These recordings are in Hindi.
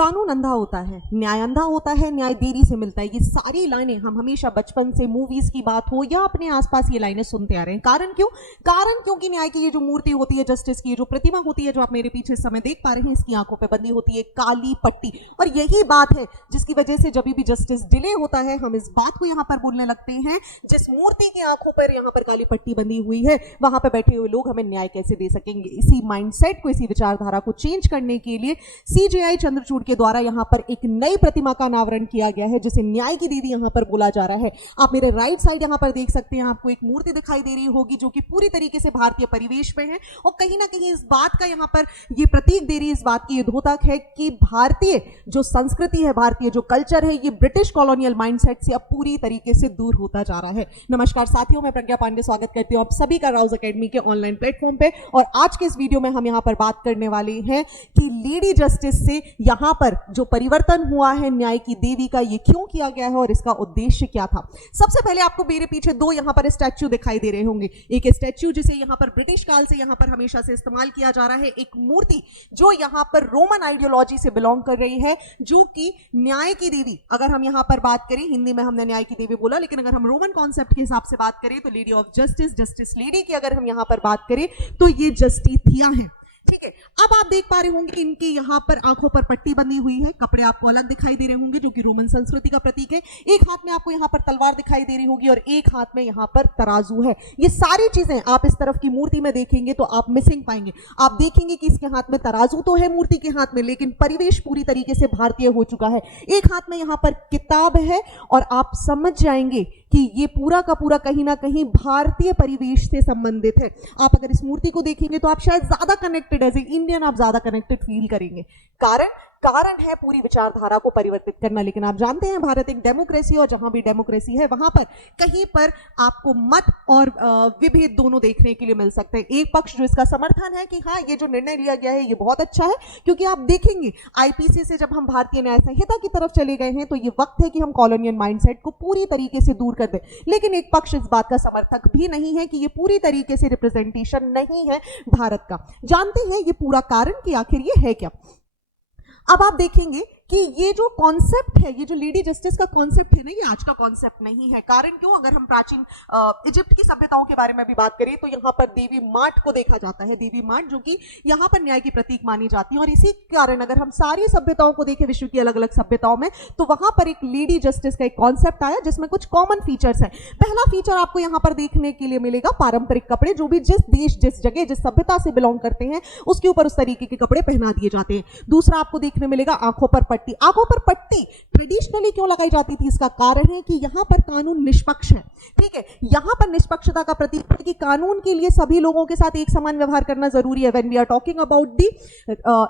कानून अंधा होता है, न्याय अंधा होता है, न्याय देरी से मिलता है। ये सारी लाइनें हम हमेशा बचपन से मूवीज की बात हो या अपने आसपास ये लाइनें सुनते आ रहे हैं। कारण क्यों? कारण क्योंकि न्याय की ये जो मूर्ति होती है, जस्टिस की जो प्रतिमा होती है, जो आप मेरे पीछे इस समय देख पा रहे हैं, इसकी आंखों पे बंधी होती है काली पट्टी। और यही बात है जिसकी वजह से जब भी जस्टिस डिले होता है, हम इस बात को यहाँ पर बोलने लगते हैं, जिस मूर्ति की आंखों पर यहाँ पर काली पट्टी बंधी हुई है, वहां पर बैठे हुए लोग हमें न्याय कैसे दे सकेंगे। इसी माइंडसेट को, इसी विचारधारा को चेंज करने के लिए CJI चंद्रचूड़ के द्वारा यहाँ पर एक नई प्रतिमा का अनावरण किया गया है, जिसे न्याय की देवी यहाँ पर बोला जा रहा है। आप मेरे राइट साइड यहाँ पर देख सकते हैं, आपको एक मूर्ति दिखाई दे रही होगी जो कि पूरी तरीके से भारतीय परिवेश में है और कहीं ना कहीं इस बात का यहाँ पर ये प्रतीक दे रही है, इस बात की द्योतक है कि भारतीय जो संस्कृति है, भारतीय जो कल्चर है, ये ब्रिटिश कॉलोनियल माइंडसेट से अब पूरी तरीके से दूर होता जा रहा है। नमस्कार साथियों, मैं प्रज्ञा पांडे स्वागत करती हूँ आप सभी का राउज एकेडमी के ऑनलाइन प्लेटफॉर्म पे। और आज के इस वीडियो में हम यहाँ पर बात करने वाले हैं कि लेडी जस्टिस से यहाँ पर जो परिवर्तन हुआ है न्याय की देवी का, ये क्यों किया गया है और इसका उद्देश्य क्या था। सबसे पहले आपको मेरे पीछे दो यहाँ पर स्टैच्यू दिखाई दे रहे होंगे। एक स्टैच्यू जिसे यहाँ पर ब्रिटिश काल से यहाँ पर हमेशा से इस्तेमाल किया जा रहा है, एक मूर्ति जो यहाँ पर रोमन आइडियोलॉजी से बिलोंग कर रही है, जो कि न्याय की देवी। अगर हम यहाँ पर बात करें, हिंदी में हमने न्याय की देवी बोला, लेकिन अगर हम रोमन कॉन्सेप्ट के हिसाब से बात करें तो lady of justice, justice lady की अगर हम यहाँ पर बात करें तो ये जस्टिथिया है। ठीक है, अब आप देख पा रहे होंगे कि इनके यहाँ पर आंखों पर पट्टी बंधी हुई है, कपड़े आपको अलग दिखाई दे रहे होंगे जो कि रोमन संस्कृति का प्रतीक है। एक हाथ में आपको यहाँ पर तलवार दिखाई दे रही होगी और एक हाथ में यहाँ पर तराजू है। ये सारी चीजें आप इस तरफ की मूर्ति में देखेंगे तो आप मिसिंग पाएंगे। आप देखेंगे कि इसके हाथ में तराजू तो है मूर्ति के हाथ में, लेकिन परिवेश पूरी तरीके से भारतीय हो चुका है। एक हाथ में यहाँ पर किताब है और आप समझ जाएंगे कि ये पूरा का पूरा कहीं ना कहीं भारतीय परिवेश से संबंधित है। आप अगर इस मूर्ति को देखेंगे तो आप शायद ज्यादा कनेक्टेड, एज ए इंडियन आप ज्यादा कनेक्टेड फील करेंगे। कारण है पूरी विचारधारा को परिवर्तित करना। लेकिन आप जानते हैं भारत एक डेमोक्रेसी, और जहां भी डेमोक्रेसी है वहां पर कहीं पर आपको मत और विभेद दोनों देखने के लिए मिल सकते हैं। एक पक्ष जो इसका समर्थन है कि हाँ, ये जो निर्णय लिया गया है ये बहुत अच्छा है, क्योंकि आप देखेंगे IPC से जब हम भारतीय न्याय संहिता की तरफ चले गए हैं तो ये वक्त है कि हम कॉलोनियल माइंडसेट को पूरी तरीके से दूर कर दें। लेकिन एक पक्ष इस बात का समर्थक भी नहीं है कि ये पूरी तरीके से रिप्रेजेंटेशन नहीं है भारत का। जानते हैं ये पूरा कारण कि आखिर ये है क्या। अब आप देखेंगे कि ये जो कॉन्सेप्ट है, ये जो लेडी जस्टिस का कॉन्सेप्ट है ना, ये आज का कॉन्सेप्ट नहीं है। कारण क्यों? अगर हम प्राचीन इजिप्ट की सभ्यताओं के बारे में भी बात करें तो यहाँ पर देवी मार्ट को देखा जाता है। देवी मार्ट जो कि यहाँ पर न्याय की प्रतीक मानी जाती है। और इसी कारण अगर हम सारी सभ्यताओं को देखें, विश्व की अलग अलग सभ्यताओं में, तो वहां पर एक लेडी जस्टिस का एक कॉन्सेप्ट आया जिसमें कुछ कॉमन फीचर्स है। पहला फीचर आपको यहाँ पर देखने के लिए मिलेगा पारंपरिक कपड़े, जो भी जिस देश, जिस जगह, जिस सभ्यता से बिलोंग करते हैं उसके ऊपर उस तरीके के कपड़े पहना दिए जाते हैं। दूसरा आपको देखने मिलेगा आंखों पर पट्टी। आंखों पर पट्टी ट्रेडिशनली क्यों लगाई जाती थी? इसका कारण है कि यहां पर कानून निष्पक्ष है। ठीक है, यहां पर निष्पक्षता का प्रतीक है कि कानून के लिए सभी लोगों के साथ एक समान व्यवहार करना जरूरी है। When we are talking about the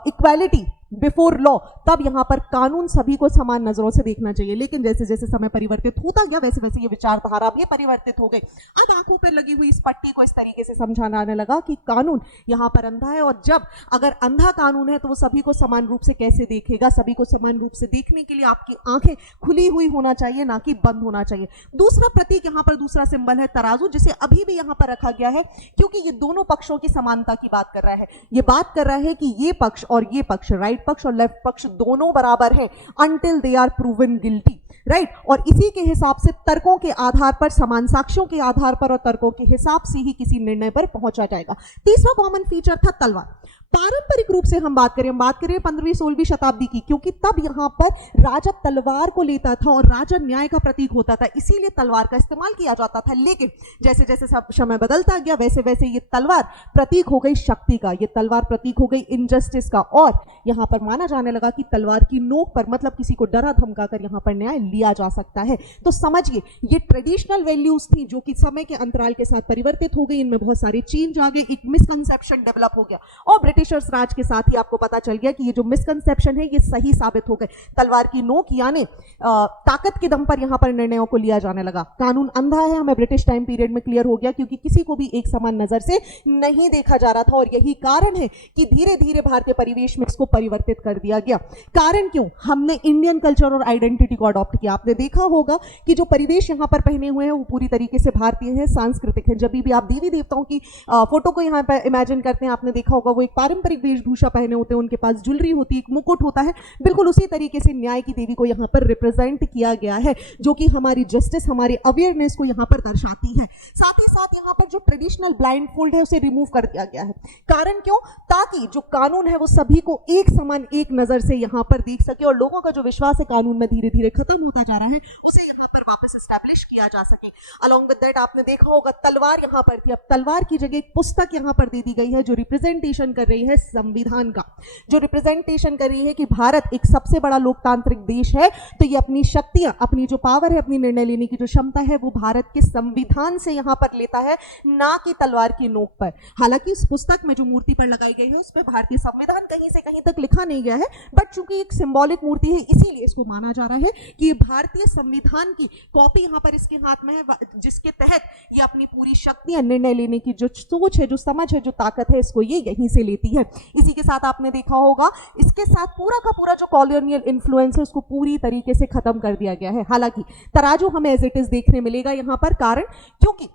equality before law, तब यहां पर कानून सभी को समान नजरों से देखना चाहिए। लेकिन जैसे जैसे समय परिवर्तित होता गया वैसे वैसे ये विचारधारा भी परिवर्तित हो गई। अब आंखों पर लगी हुई इस पट्टी को इस तरीके से समझाना आने लगा कि कानून यहां पर अंधा है, और जब अगर अंधा कानून है तो वो सभी को समान रूप से कैसे देखेगा। सभी को समान रूप से देखने के लिए आपकी आंखें खुली हुई होना चाहिए, ना कि बंद होना चाहिए। दूसरा प्रतीक यहाँ पर, दूसरा सिंबल है तराजू, जिसे अभी भी यहाँ पर रखा गया है क्योंकि ये दोनों पक्षों की समानता की बात कर रहा है। ये बात कर रहा है कि ये पक्ष और ये पक्ष, राइट पक्ष और लेफ्ट पक्ष, दोनों बराबर हैं until they are proven guilty, right. और इसी के हिसाब से तर्कों के आधार पर, समान साक्ष्यों के आधार पर और तर्कों के हिसाब से ही किसी निर्णय पर पहुंचा जाएगा। तीसरा कॉमन फीचर था तलवार। पारंपरिक रूप से हम बात करें 15वीं-16वीं शताब्दी की, क्योंकि तब यहां पर राजा तलवार को लेता था और राजा न्याय का प्रतीक होता था, इसीलिए तलवार का इस्तेमाल किया जाता था। लेकिन जैसे जैसे सब समय बदलता गया वैसे वैसे ये तलवार प्रतीक हो गई शक्ति का, ये तलवार प्रतीक हो गई इनजस्टिस का, और यहां पर माना जाने लगा कि तलवार की नोक पर, मतलब किसी को डरा धमका कर यहां पर न्याय लिया जा सकता है। तो समझिए, ये ट्रेडिशनल वैल्यूज थी जो कि समय के अंतराल के साथ परिवर्तित हो गई, इनमें बहुत सारे चेंज आ गए, एक मिसकंसेप्शन डेवलप हो गया, और ब्रिटिशर्स राज के साथ ही आपको पता चल गया कि ये जो मिसकंसेप्शन है ये सही साबित हो गए। तलवार की नोक यानी ताकत के दम पर यहां पर निर्णयों को लिया जाने लगा। कानून अंधा है, हमें ब्रिटिश टाइम पीरियड में क्लियर हो गया, क्योंकि किसी को भी एक समान नजर से नहीं देखा जा रहा था, और यही कारण है कि धीरे धीरे भारतीय परिवेश में इसको परिवर्तित कर दिया गया। कारण क्यों? हमने इंडियन कल्चर और आइडेंटिटी को अडॉप्ट किया। आपने देखा होगा कि जो परिवेश यहां पर पहने हुए हैं वो पूरी तरीके से भारतीय है, सांस्कृतिक है। जब भी आप देवी देवताओं की फोटो को यहां पर इमेजिन करते हैं, आपने देखा होगा वो एक पारंपरिक वेशभूषा पहने होते हैं, उनके पास ज्वेलरी होती है, एक मुकुट होता है, बिल्कुल उसी तरीके से न्याय की देवी को यहाँ पर रिप्रेजेंट किया गया है, जो कि हमारी जस्टिस, हमारी अवेयरनेस को यहाँ पर दर्शाती है। साथ ही साथ यहाँ पर जो ट्रेडिशनल ब्लाइंड फोल्ड है उसे रिमूव कर दिया गया है। कारण क्यों? ताकि जो कानून है वो सभी को एक समान, एक नजर से यहाँ पर देख सके और लोगों का जो विश्वास है कानून में धीरे धीरे खत्म होता जा रहा है उसे यहाँ पर वापस एस्टैब्लिश किया जा सके। अलॉन्ग विद दैट आपने देखा होगा तलवार यहाँ पर थी, अब तलवार की जगह एक पुस्तक यहाँ पर दे दी गई है जो रिप्रेजेंटेशन कर रही है संविधान का, जो रिप्रेजेंटेशन कर रही है कि भारत एक सबसे बड़ा लोकतांत्रिक देश है, तो ये अपनी शक्तियां, अपनी जो पावर है, अपनी निर्णय लेने की जो क्षमता है वो भारत के संविधान से यहाँ पर लेता है, ना कि तलवार की नोक पर। हालांकि इस पुस्तक में जो मूर्ति पर लगाई गई है उस पर भारतीय संविधान कहीं से कहीं तक लिखा नहीं गया है, बट चूंकि एक सिंबॉलिक मूर्ति है इसीलिए इसको माना जा रहा है कि भारतीय संविधान की कॉपी यहाँ पर इसके हाथ में है, जिसके तहत ये अपनी पूरी शक्तियां, निर्णय लेने की जो सोच है, जो समझ है, जो ताकत है, इसको ये यहीं से लेती है। इसी के साथ आपने देखा होगा इसके साथ पूरा का पूरा जो कॉलोनियल इन्फ्लुएंस है उसको पूरी तरीके से खत्म कर दिया गया है। हालांकि तराजू हमें एज इट इज देखने मिलेगा यहाँ पर, कारण क्योंकि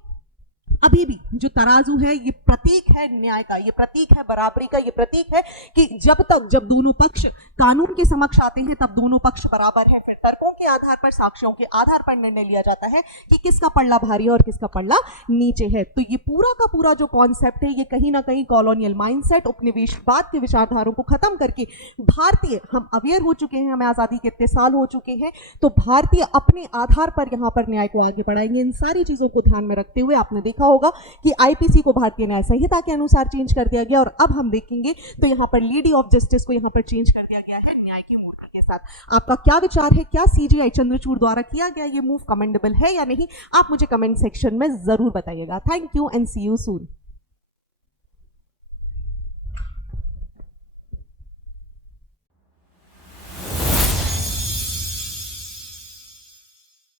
अभी भी जो तराजू है ये प्रतीक है न्याय का, ये प्रतीक है बराबरी का, ये प्रतीक है कि जब दोनों पक्ष कानून के समक्ष आते हैं तब दोनों पक्ष बराबर है। फिर तर्कों के आधार पर, साक्ष्यों के आधार पर निर्णय लिया जाता है कि किसका पल्ला भारी है और किसका पल्ला नीचे है। तो ये पूरा का पूरा जो कॉन्सेप्ट है ये कहीं ना कहीं कॉलोनियल माइंडसेट, उपनिवेशवाद के विचारधारों को खत्म करके भारतीय, हम अवेयर हो चुके हैं, हमें आजादी के इतने साल हो चुके हैं, तो भारतीय अपने आधार पर यहाँ पर न्याय को आगे बढ़ाएंगे। इन सारी चीजों को ध्यान में रखते हुए आपने देखा होगा कि आईपीसी को भारतीय न्याय संहिता के अनुसार चेंज कर दिया गया, और अब हम देखेंगे तो यहाँ पर लेडी ऑफ जस्टिस को यहाँ पर चेंज कर दिया गया है न्याय की मूर्ति के साथ। आपका क्या विचार है? क्या सीजीआई चंद्रचूड़ द्वारा किया गया ये मूव कमेंडेबल है या नहीं? आप मुझे कमेंट सेक्शन में जरूर बताइएगा। Thank you and see you soon.